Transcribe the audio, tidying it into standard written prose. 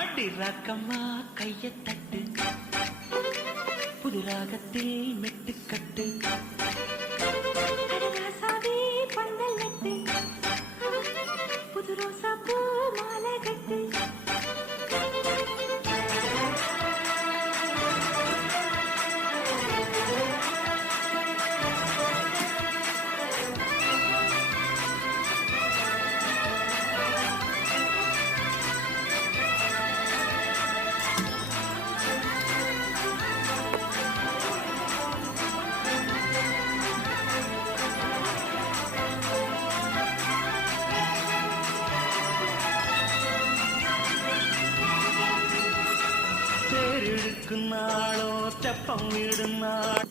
அடி ராக்கம்மா கைய தட்டு புது ராகத்தில் மெட்டுக்கட்டு புது ரோசா பூ மாலை கட்டு தேர் இழுக்கும் நாளோ தெப்பம் விடும் நாள்